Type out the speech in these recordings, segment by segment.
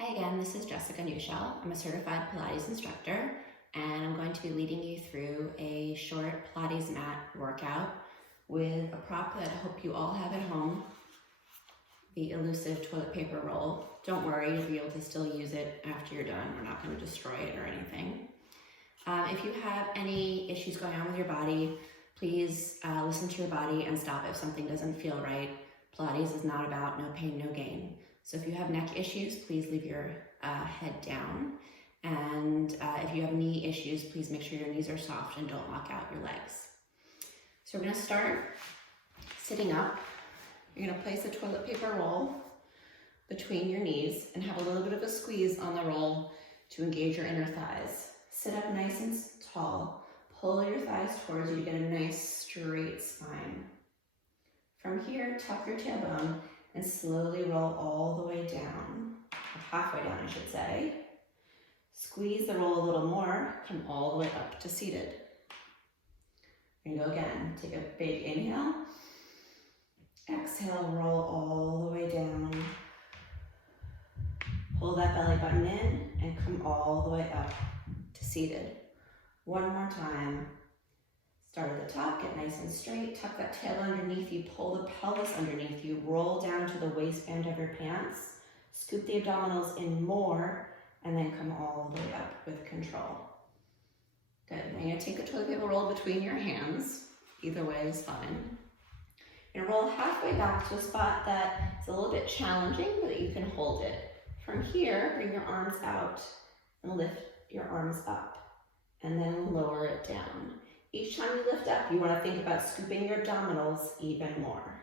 Hi again, this is Jessica Newshell. I'm a certified Pilates instructor, and I'm going to be leading you through a short Pilates mat workout with a prop that I hope you all have at home, the elusive toilet paper roll. Don't worry, you'll be able to still use it after you're done. We're not going to destroy it or anything. If you have any issues going on with your body, please listen to your body and stop if something doesn't feel right. Pilates is not about no pain, no gain. So if you have neck issues, please leave your head down. And if you have knee issues, please make sure your knees are soft and don't lock out your legs. So we're gonna start sitting up. You're gonna place the toilet paper roll between your knees and have a little bit of a squeeze on the roll to engage your inner thighs. Sit up nice and tall. Pull your thighs towards you to get a nice straight spine. From here, tuck your tailbone and slowly roll all the way down, or halfway down I should say. Squeeze the roll a little more, come all the way up to seated. Here you go again, take a big inhale. Exhale, roll all the way down. Pull that belly button in and come all the way up to seated. One more time. Start at the top, get nice and straight, tuck that tail underneath you, pull the pelvis underneath you, roll down to the waistband of your pants, scoop the abdominals in more, and then come all the way up with control. Good, now you're gonna take the toilet paper roll between your hands, either way is fine. You're gonna roll halfway back to a spot that is a little bit challenging, but you can hold it. From here, bring your arms out and lift your arms up, and then lower it down. Each time you lift up, you want to think about scooping your abdominals even more.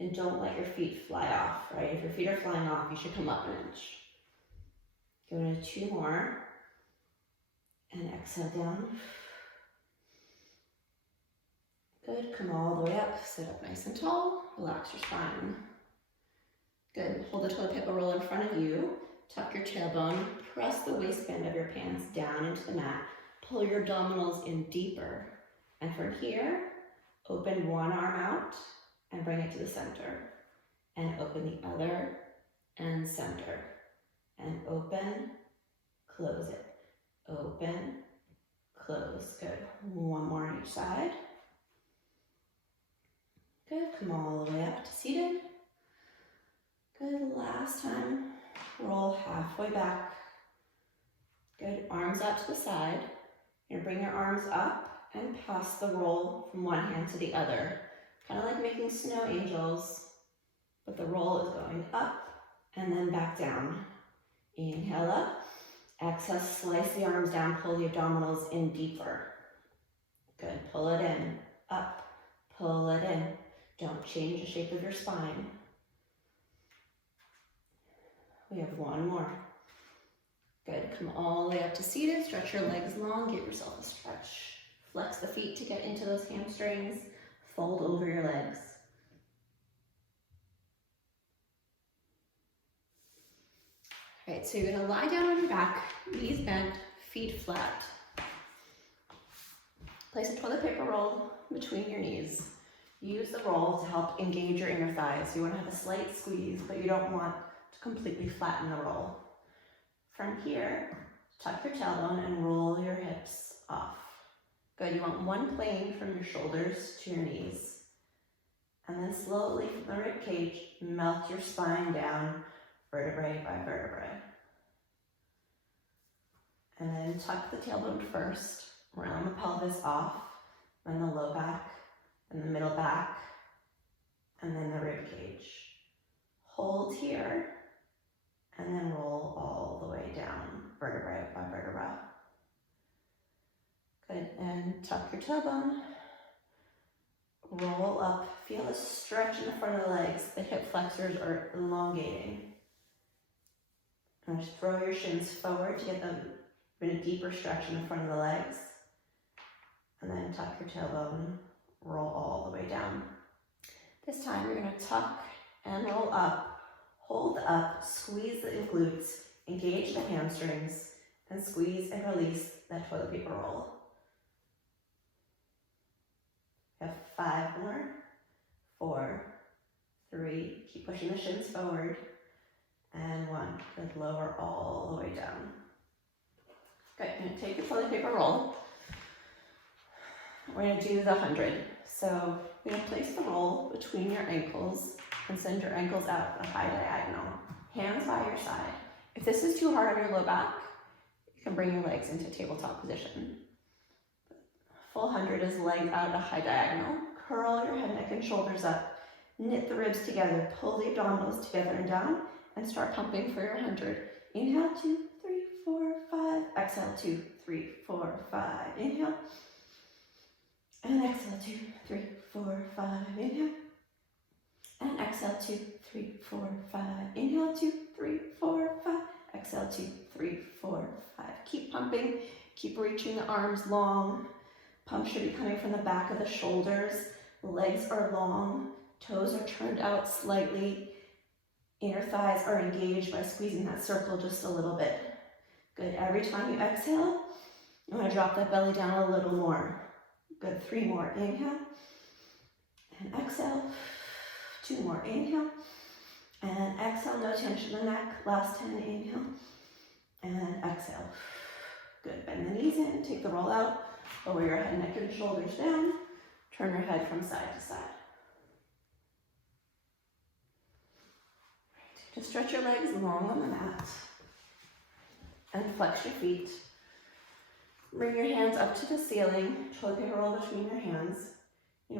And don't let your feet fly off, right? If your feet are flying off, you should come up an inch. Go into two more. And exhale down. Good, come all the way up. Sit up nice and tall. Relax your spine. Good, hold the toilet paper roll in front of you. Tuck your tailbone. Press the waistband of your pants down into the mat. Pull your abdominals in deeper. And from here, open one arm out and bring it to the center. And open the other and center. And open, close it. Open, close. Good. One more on each side. Good. Come all the way up to seated. Good. Last time. Roll halfway back. Good. Arms out to the side. You're gonna bring your arms up and pass the roll from one hand to the other. Kind of like making snow angels, but the roll is going up and then back down. Inhale up, exhale, slice the arms down, pull the abdominals in deeper. Good, pull it in, up, pull it in. Don't change the shape of your spine. We have one more. Good, come all the way up to seated, stretch your legs long, give yourself a stretch. Flex the feet to get into those hamstrings, fold over your legs. All right, so you're gonna lie down on your back, knees bent, feet flat. Place a toilet paper roll between your knees. Use the roll to help engage your inner thighs. You wanna have a slight squeeze, but you don't want to completely flatten the roll. From here, tuck your tailbone and roll your hips off. Good, you want one plane from your shoulders to your knees. And then slowly from the rib cage, melt your spine down, vertebrae by vertebrae. And then tuck the tailbone first, round the pelvis off, then the low back, and the middle back, and then the rib cage. Hold here. And then roll all the way down, vertebrae by vertebra. Good, and tuck your tailbone. Roll up, feel a stretch in the front of the legs. The hip flexors are elongating. And just throw your shins forward to get them in a deeper stretch in the front of the legs. And then tuck your tailbone, roll all the way down. This time you're gonna tuck and roll up. Hold up, squeeze the glutes, engage the hamstrings, and squeeze and release that toilet paper roll. We have 5 more, 4, 3, keep pushing the shins forward, and 1. Good, lower all the way down. Good, you're gonna take your toilet paper roll. We're gonna do the 100. So you're gonna place the roll between your ankles and send your ankles out a high diagonal. Hands by your side. If this is too hard on your low back, you can bring your legs into tabletop position. Full 100 is legs out at a high diagonal. Curl your head, neck, and shoulders up. Knit the ribs together. Pull the abdominals together and down, and start pumping for your 100. Inhale, 2, 3, 4, 5. Exhale, 2, 3, 4, 5. Inhale. And exhale, 2, 3, 4, 5. Inhale. And exhale, 2, 3, 4, 5. Inhale, 2, 3, 4, 5. Exhale, 2, 3, 4, 5. Keep pumping. Keep reaching the arms long. Pump should be coming from the back of the shoulders. Legs are long. Toes are turned out slightly. Inner thighs are engaged by squeezing that circle just a little bit. Good. Every time you exhale, you want to drop that belly down a little more. Good. 3 more. Inhale. And exhale. 2 more. Inhale. And exhale. No tension in the neck. Last 10. Inhale. And exhale. Good. Bend the knees in. Take the roll out. Lower your head, neck, and shoulders down. Turn your head from side to side. Right. Just stretch your legs long on the mat. And flex your feet. Bring your hands up to the ceiling. Toilet paper roll between your hands.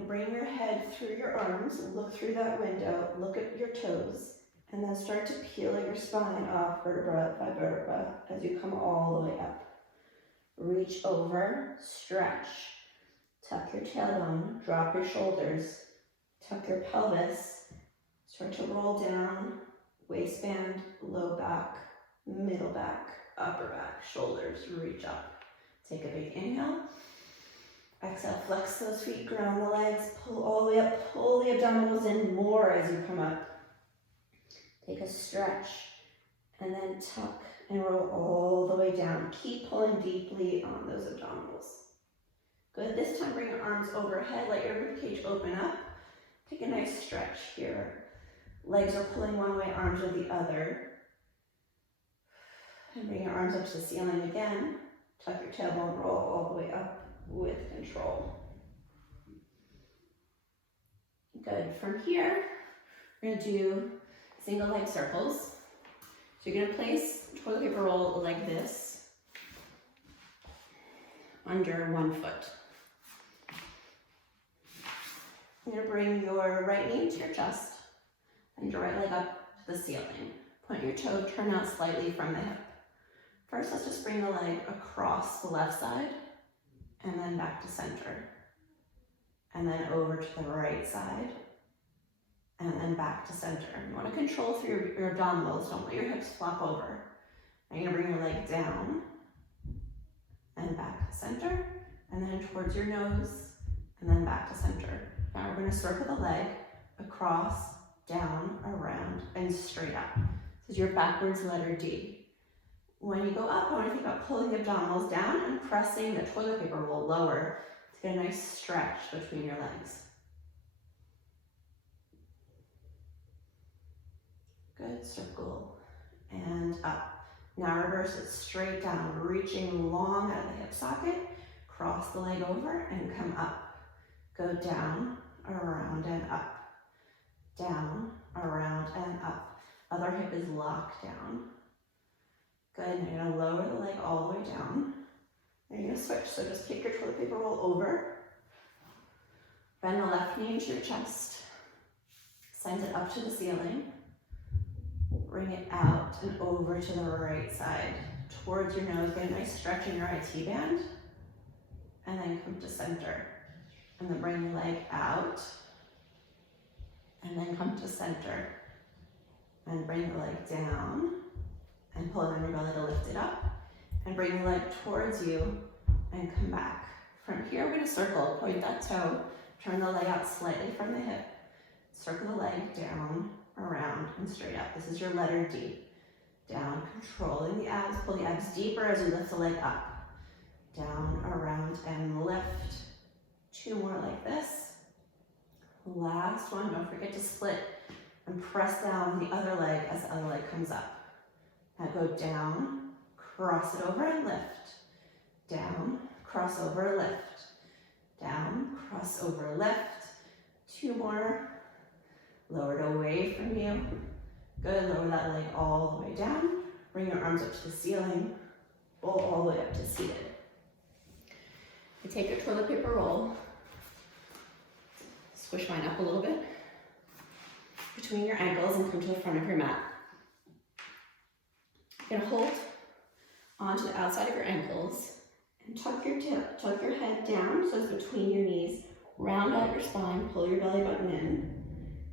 Bring your head through your arms and look through that window. Look at your toes. And then start to peel your spine off vertebra by vertebra as you come all the way up. Reach over, stretch. Tuck your tailbone, drop your shoulders. Tuck your pelvis. Start to roll down. Waistband, low back, middle back, upper back, shoulders, reach up. Take a big inhale. Exhale, flex those feet, ground the legs, pull all the way up, pull the abdominals in more as you come up. Take a stretch, and then tuck and roll all the way down. Keep pulling deeply on those abdominals. Good, this time bring your arms overhead, let your ribcage open up. Take a nice stretch here. Legs are pulling one way, arms are the other. And bring your arms up to the ceiling again. Tuck your tailbone, roll all the way up with control. Good, from here, we're gonna do single leg circles. So you're gonna place toilet paper roll like this under 1 foot. You're gonna bring your right knee to your chest and your right leg up to the ceiling. Point your toe, turn out slightly from the hip. First, let's just bring the leg across the left side and then back to center. And then over to the right side and then back to center. You want to control through your abdominals, don't let your hips flop over. Now you're gonna bring your leg down and back to center and then towards your nose and then back to center. Now we're gonna circle the leg across, down, around, and straight up. This is your backwards letter D. When you go up, I want to think about pulling the abdominals down and pressing the toilet paper roll lower to get a nice stretch between your legs. Good, circle and up. Now reverse it straight down, reaching long out of the hip socket, cross the leg over and come up. Go down, around and up. Down, around and up. Other hip is locked down. Good, now you're gonna lower the leg all the way down. Now you're gonna switch, so just kick your toilet paper roll over. Bend the left knee into your chest. Send it up to the ceiling. Bring it out and over to the right side. Towards your nose, get a nice stretch in your IT band. And then come to center. And then bring your leg out. And then come to center. And bring the leg down. And pull it on your belly to lift it up. And bring the leg towards you and come back. From here, we're gonna circle, point that toe, turn the leg out slightly from the hip. Circle the leg down, around, and straight up. This is your letter D. Down, controlling the abs, pull the abs deeper as you lift the leg up. Down, around, and lift. 2 more like this. Last one, don't forget to split and press down the other leg as the other leg comes up. Now go down, cross it over and lift. Down, cross over, lift. Down, cross over, lift. 2 more. Lower it away from you. Good, lower that leg all the way down. Bring your arms up to the ceiling. Roll all the way up to seated. You take your toilet paper roll, squish mine up a little bit between your ankles and come to the front of your mat. You're gonna hold onto the outside of your ankles and tuck your head down so it's between your knees. Round out your spine, pull your belly button in.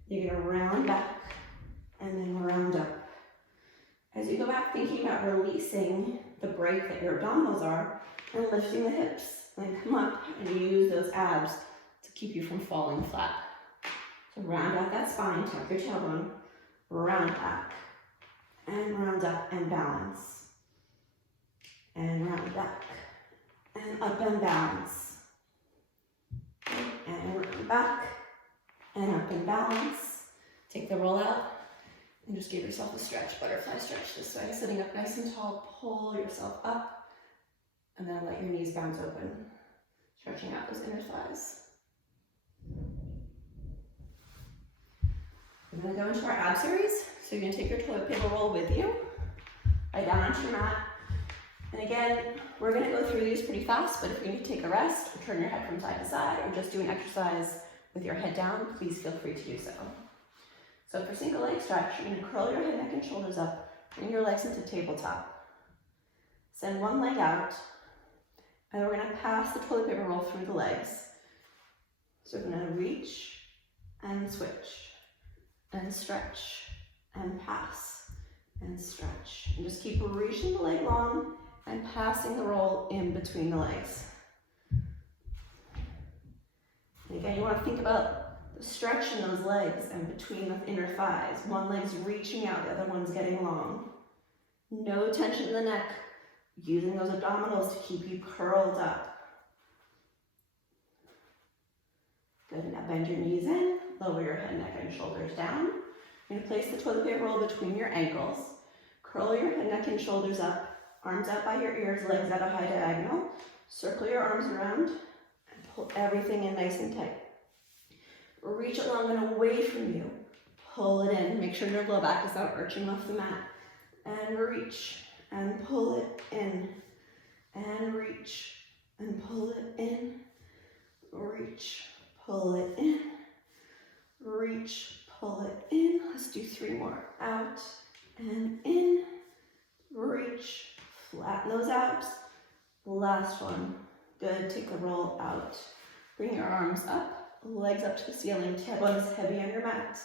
You're gonna round back and then round up. As you go back, thinking about releasing the break that your abdominals are and lifting the hips. Then come up and use those abs to keep you from falling flat. So round out that spine, tuck your tailbone, round back, and round up and balance. And round back, and up and balance. And round back, and up and balance. Take the roll out, and just give yourself a stretch, butterfly stretch this way. Sitting up nice and tall, pull yourself up, and then let your knees bounce open, stretching out those inner thighs. We're gonna go into our ab series. So you're gonna take your toilet paper roll with you, lie down onto your mat. And again, we're gonna go through these pretty fast, but if you need to take a rest, or turn your head from side to side, or just do an exercise with your head down, please feel free to do so. So for single leg stretch, you're gonna curl your head, neck, and shoulders up, bring your legs into tabletop. Send one leg out, and we're gonna pass the toilet paper roll through the legs. So we're gonna reach and switch, and stretch, and pass, and stretch. And just keep reaching the leg long and passing the roll in between the legs. And again, you want to think about the stretch in those legs and between the inner thighs. One leg's reaching out, the other one's getting long. No tension in the neck, using those abdominals to keep you curled up. Good, now bend your knees in, lower your head, neck, and shoulders down. You're gonna place the toilet paper roll between your ankles. Curl your head, neck, and shoulders up. Arms out by your ears, legs at a high diagonal. Circle your arms around and pull everything in nice and tight. Reach it long and away from you. Pull it in. Make sure your low back is not arching off the mat. And reach and pull it in. And reach and pull it in. Reach, pull it in. Reach, pull it in. Let's do 3 more. Out and in. Reach, flatten those abs. Last one. Good, take the roll out. Bring your arms up, legs up to the ceiling. Tailbone is heavy on your mat.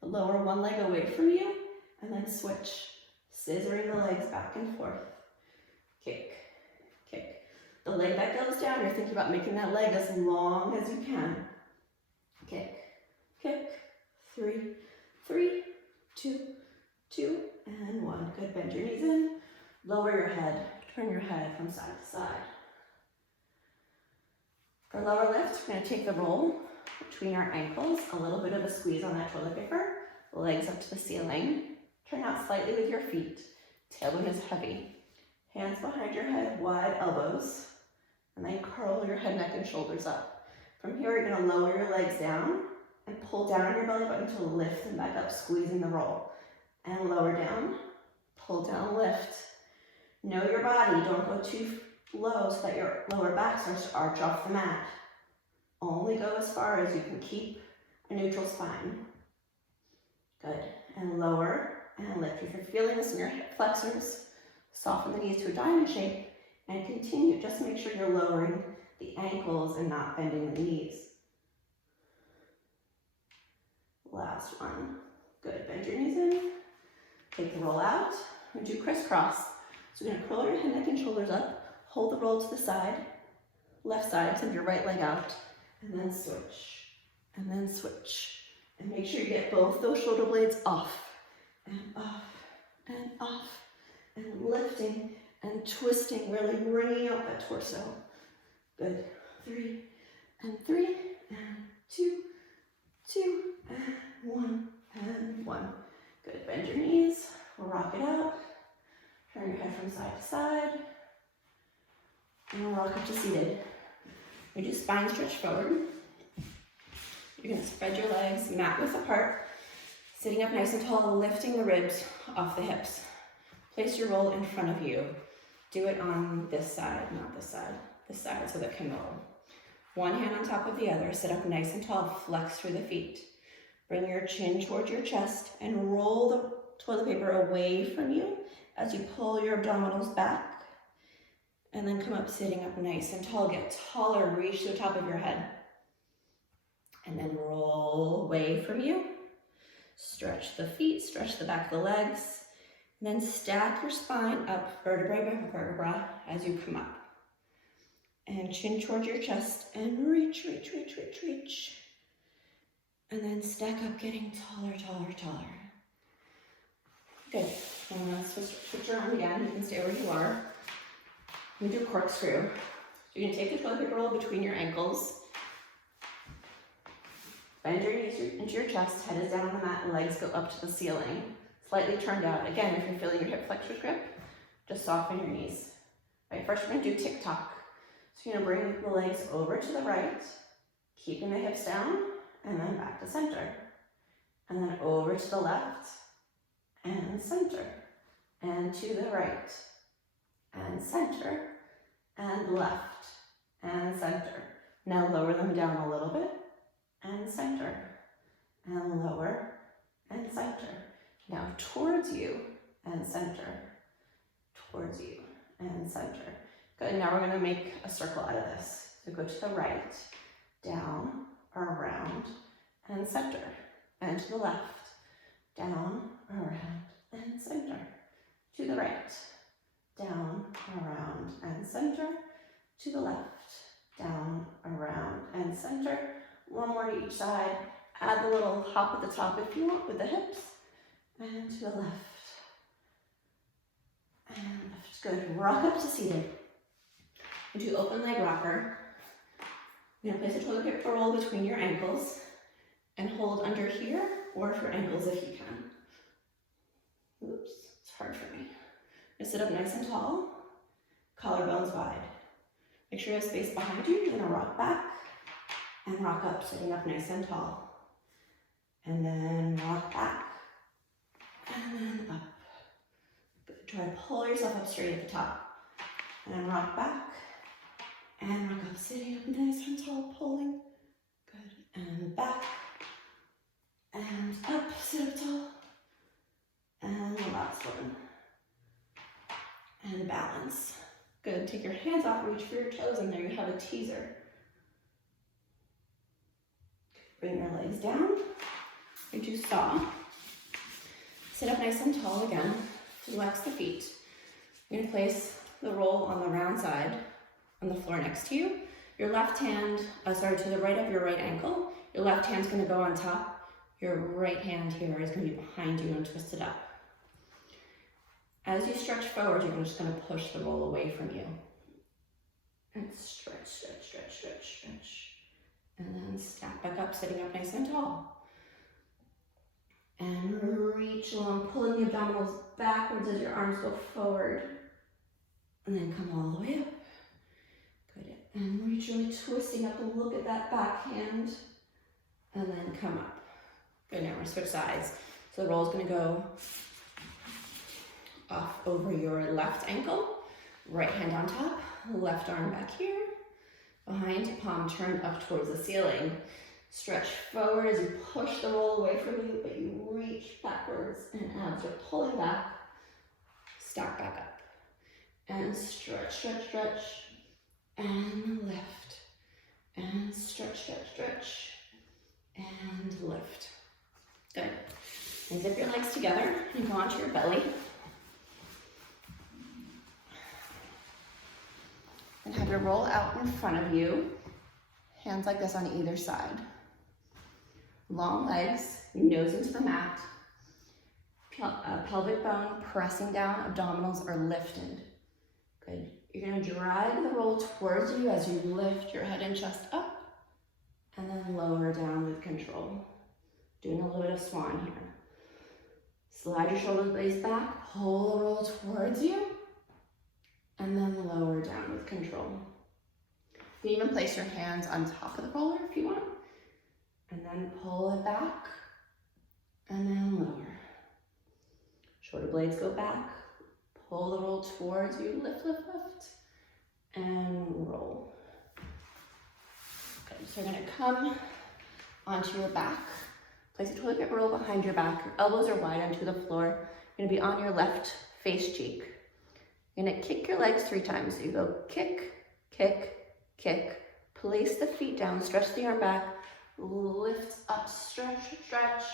Lower one leg away from you, and then switch. Scissoring the legs back and forth. Kick, kick. The leg that goes down, you're thinking about making that leg as long as you can. Kick, kick. 3, 3, 2, 2, and 1. Good, bend your knees in. Lower your head, turn your head from side to side. For lower lifts, we're going to take the roll between our ankles, a little bit of a squeeze on that toilet paper, legs up to the ceiling. Turn out slightly with your feet. Tailbone is heavy. Hands behind your head, wide elbows, and then curl your head, neck, and shoulders up. From here, you're going to lower your legs down and pull down on your belly button to lift them back up, squeezing the roll. And lower down, pull down, lift. Know your body, don't go too low so that your lower back starts to arch off the mat. Only go as far as you can keep a neutral spine. Good, and lower and lift. If you're feeling this in your hip flexors, soften the knees to a diamond shape and continue. Just make sure you're lowering the ankles and not bending the knees. Last one. Good, bend your knees in. Take the roll out. We're gonna do crisscross. So you're gonna curl your head, neck, and shoulders up. Hold the roll to the side, left side, send your right leg out, and then switch, and then switch. And make sure you get both those shoulder blades off, and off, and off, and lifting and twisting, really bringing out that torso. Good, 3, and 3, and 2, 2, and 1. and 1. Good, bend your knees, rock it out, turn your head from side to side, and rock up to seated. We do spine stretch forward. You're gonna spread your legs mat width apart, sitting up nice and tall, lifting the ribs off the hips. Place your roll in front of you. Do it on this side, not this side so that it can roll. One hand on top of the other, sit up nice and tall, flex through the feet. Bring your chin towards your chest and roll the toilet paper away from you as you pull your abdominals back. And then come up, sitting up nice and tall. Get taller, reach to the top of your head. And then roll away from you. Stretch the feet, stretch the back of the legs. And then stack your spine up vertebrae by vertebra as you come up. And chin towards your chest and reach, reach, reach, reach, reach. And then stack up, getting taller, taller, taller. Good. And let's switch around again. You can stay where you are. We do corkscrew. You're going to take the toilet paper roll between your ankles. Bend your knees into your chest, head is down on the mat, and legs go up to the ceiling. Slightly turned out. Again, if you're feeling your hip flexors grip, just soften your knees. All right, first we're going to do tick-tock. So you're going to bring the legs over to the right, keeping the hips down, and then back to center. And then over to the left, and center. And to the right, and center, and left, and center. Now lower them down a little bit, and center, and lower, and center. Now towards you, and center, towards you, and center. Good, now we're gonna make a circle out of this. So go to the right, down, around, and center. And to the left, down, around, and center. To the right, down, around, and center. To the left, down, around, and center. One more to each side. Add the little hop at the top if you want with the hips. And to the left. And left. Good. Rock up to seated. Into open leg rocker. You're going to place a toilet paper roll between your ankles and hold under here or for ankles if you can. Oops, it's hard for me. Just sit up nice and tall, collarbones wide. Make sure you have space behind you. You're going to rock back and rock up, sitting up nice and tall. And then rock back and then up. Good. Try to pull yourself up straight at the top. And then rock back and rock up, sitting up nice and tall, pulling. Good. And back and up, sit up tall. And the last one. And balance. Good. Take your hands off, reach for your toes, and there you have a teaser. Bring your legs down. We do saw. Sit up nice and tall again. Flex the feet. You're going to place the roll on the round side on the floor next to you. Your left hand, to the right of your right ankle. Your left hand's going to go on top. Your right hand here is going to be behind you and twisted up. As you stretch forward, you're just going to push the roll away from you. And stretch, stretch, stretch, stretch, stretch. And then stack back up, sitting up nice and tall. And reach along, pulling the abdominals backwards as your arms go forward. And then come all the way up. Good. And reach, really twisting up and look at that back hand. And then come up. Good, now we're gonna switch sides. So the roll is gonna go off over your left ankle, right hand on top, left arm back here, behind, palm turned up towards the ceiling. Stretch forward as you push the roll away from you, but you reach backwards, and as you're pulling back, stack back up. And stretch, stretch, stretch, and lift. And stretch, stretch, stretch, and lift. Good. And zip your legs together and go onto your belly. And have your roll out in front of you. Hands like this on either side. Long legs, nose into the mat. Pelvic bone pressing down, abdominals are lifted. Good. You're going to drag the roll towards you as you lift your head and chest up, and then lower down with control. Doing a little bit of swan here. Slide your shoulder blades back, pull the roll towards you, and then lower down with control. You can even place your hands on top of the roller if you want, and then pull it back, and then lower. Shoulder blades go back, pull the roll towards you, lift, lift, lift, and roll. Good, so you're gonna come onto your back. Place a toilet paper roll behind your back. Your elbows are wide onto the floor. You're gonna be on your left face cheek. You're gonna kick your legs 3 times. So you go kick, kick, kick. Place the feet down, stretch the arm back, lift up, stretch, stretch,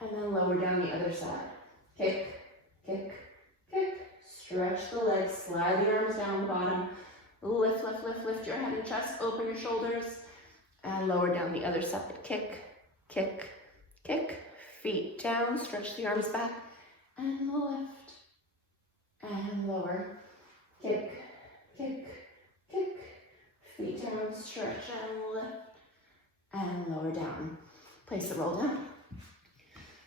and then lower down the other side. Kick, kick, kick. Stretch the legs, slide the arms down the bottom. Lift, lift, lift, lift your head and chest, open your shoulders, and lower down the other side. Kick, kick, kick, feet down, stretch the arms back, and lift, and lower. Kick, kick, kick, feet down, stretch and lift, and lower down. Place the roll down.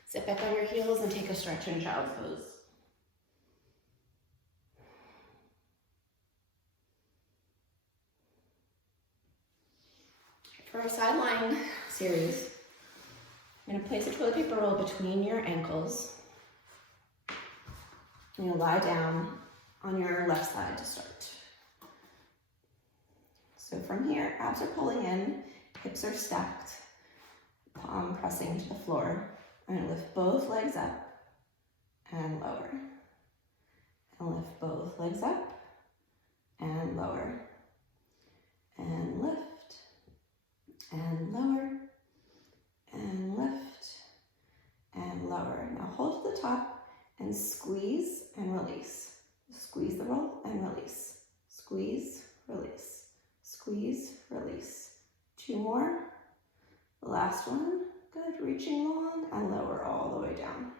Sit back on your heels and take a stretch in child's pose. For our side lying series, I'm going to place a toilet paper roll between your ankles. And you'll lie down on your left side to start. So from here, abs are pulling in, hips are stacked, palm pressing to the floor. I'm going to lift both legs up and lower. And lift both legs up and lower. And lift and lower. And lift and lower. Now hold to the top and squeeze and release. Squeeze the roll and release. Squeeze, release. Squeeze, release. 2 more. The last one. Good. Reaching long and lower all the way down.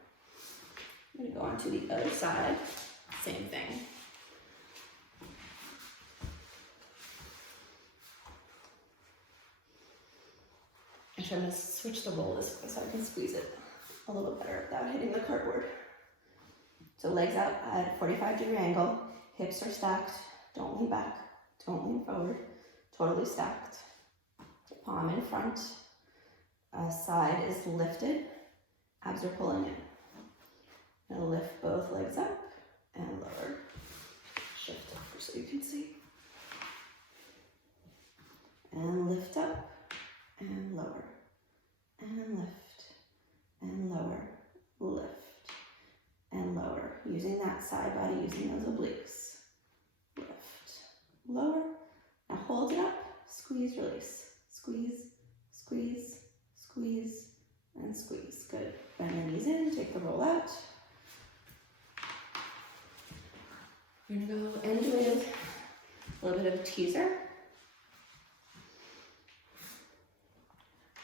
I'm going to go on to the other side. Same thing. Actually, I'm going to switch the roll this way so I can squeeze it a little better without hitting the cardboard. So legs out at a 45-degree angle, hips are stacked, don't lean back, don't lean forward, totally stacked. Palm in front, side is lifted, abs are pulling in. Now lift both legs up and lower. Shift over so you can see. And lift up and lower. And lift and lower. Lift and lower. Using that side body, using those obliques. Lift, lower. Now hold it up. Squeeze, release. Squeeze, squeeze, squeeze, and squeeze. Good. Bend the knees in, take the roll out. We're gonna go end with a little bit of teaser.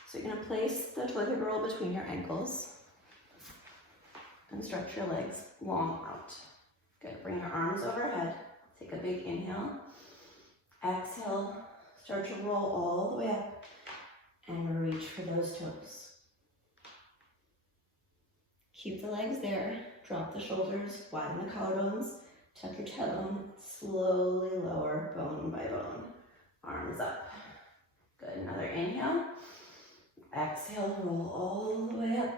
So you're gonna place the toilet paper roll between your ankles and stretch your legs long out. Good, bring your arms overhead. Take a big inhale. Exhale, start your roll all the way up and reach for those toes. Keep the legs there, drop the shoulders, widen the collarbones, tuck your tailbone, slowly lower bone by bone. Arms up. Good, another inhale. Exhale, roll all the way up.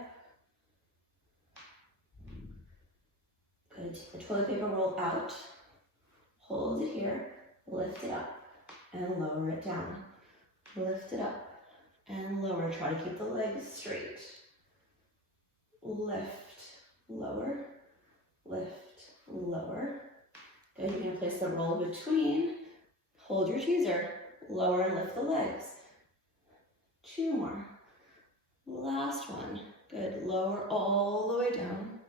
Good, take the toilet paper roll out. Hold it here, lift it up, and lower it down. Lift it up and lower. Try to keep the legs straight. Lift, lower, lift, lower. Good, you're gonna place the roll between. Hold your teaser, lower and lift the legs. 2 more. Last one. Good, lower all the way down.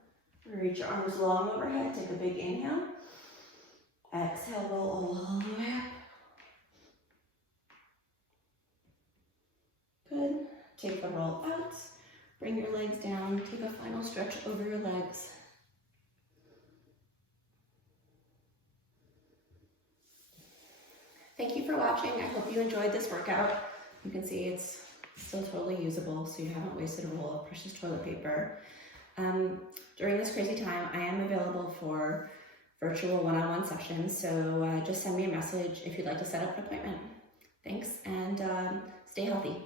Reach your arms long overhead, take a big inhale. Exhale, roll all the way up. Good, take the roll out. Bring your legs down, take a final stretch over your legs. Thank you for watching. I hope you enjoyed this workout. You can see it's still totally usable, so you haven't wasted a roll of precious toilet paper. During this crazy time, I am available for virtual one-on-one sessions, so just send me a message if you'd like to set up an appointment. Thanks, and stay healthy.